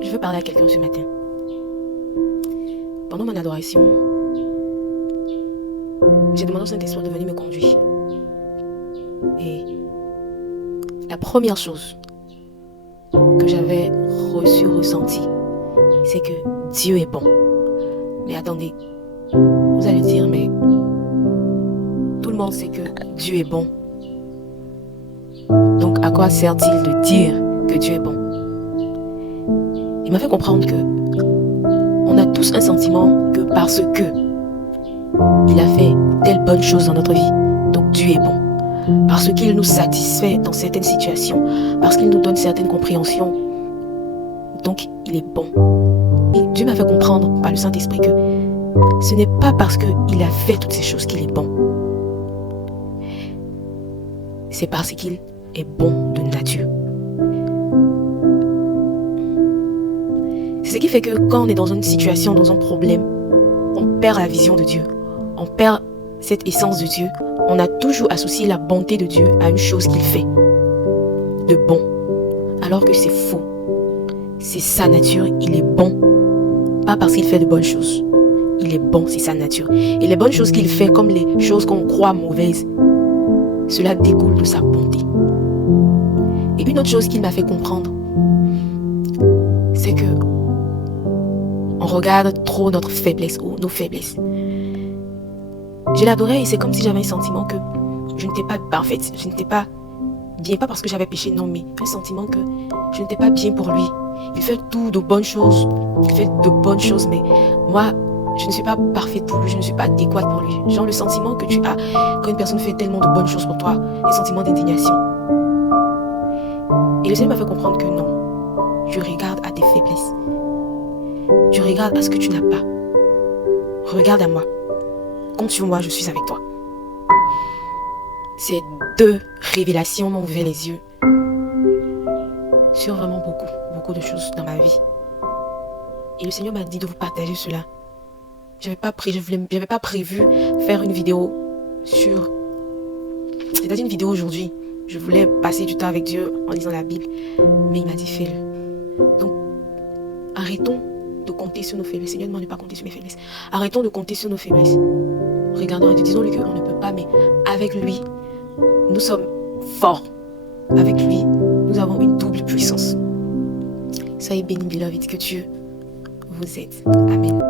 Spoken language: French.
Je veux parler à quelqu'un ce matin. Pendant mon adoration, j'ai demandé au Saint-Esprit de venir me conduire. Et la première chose que j'avais ressentie, c'est que Dieu est bon. Mais attendez, vous allez dire, mais tout le monde sait que Dieu est bon. Donc à quoi sert-il de dire que Dieu est bon? Il m'a fait comprendre que on a tous un sentiment que parce que il a fait telle bonne chose dans notre vie, donc Dieu est bon. Parce qu'il nous satisfait dans certaines situations, parce qu'il nous donne certaines compréhensions, donc il est bon. Et Dieu m'a fait comprendre par le Saint-Esprit que ce n'est pas parce qu'il a fait toutes ces choses qu'il est bon. C'est parce qu'il est bon de nature. C'est ce qui fait que quand on est dans une situation, dans un problème, on perd la vision de Dieu. On perd cette essence de Dieu. On a toujours associé la bonté de Dieu à une chose qu'il fait de bon. Alors que c'est faux. C'est sa nature, il est bon. Pas parce qu'il fait de bonnes choses. Il est bon, c'est sa nature. Et les bonnes choses qu'il fait, comme les choses qu'on croit mauvaises, cela découle de sa bonté. Et une autre chose qu'il m'a fait comprendre, c'est que on regarde trop notre faiblesse ou nos faiblesses. Je l'adorais et c'est comme si j'avais un sentiment que je n'étais pas parfaite, je n'étais pas bien, pas parce que j'avais péché, non, mais un sentiment que je n'étais pas bien pour lui. Il fait tout de bonnes choses, il fait de bonnes choses, mais moi, je ne suis pas parfaite pour lui, je ne suis pas adéquate pour lui. Genre le sentiment que tu as quand une personne fait tellement de bonnes choses pour toi, un sentiment d'indignation. Et le Seigneur m'a fait comprendre que non, tu regardes à tes faiblesses. Tu regardes à ce que tu n'as pas. Regarde à moi. Compte sur moi, je suis avec toi. Ces deux révélations m'ont ouvert les yeux sur vraiment beaucoup de choses dans ma vie. Et le Seigneur m'a dit de vous partager cela. J'avais pas prévu faire une vidéo sur... C'est-à-dire une vidéo aujourd'hui. Je voulais passer du temps avec Dieu en lisant la Bible. Mais il m'a dit fais-le. Donc, arrêtons de compter sur nos faiblesses. Le Seigneur ne demande pas compter sur mes faiblesses. Arrêtons de compter sur nos faiblesses. Regardons et disons-lui qu'on ne peut pas, mais avec lui, nous sommes forts. Avec lui, nous avons une double puissance. Soyez bénis, beloved, que Dieu vous aide. Amen.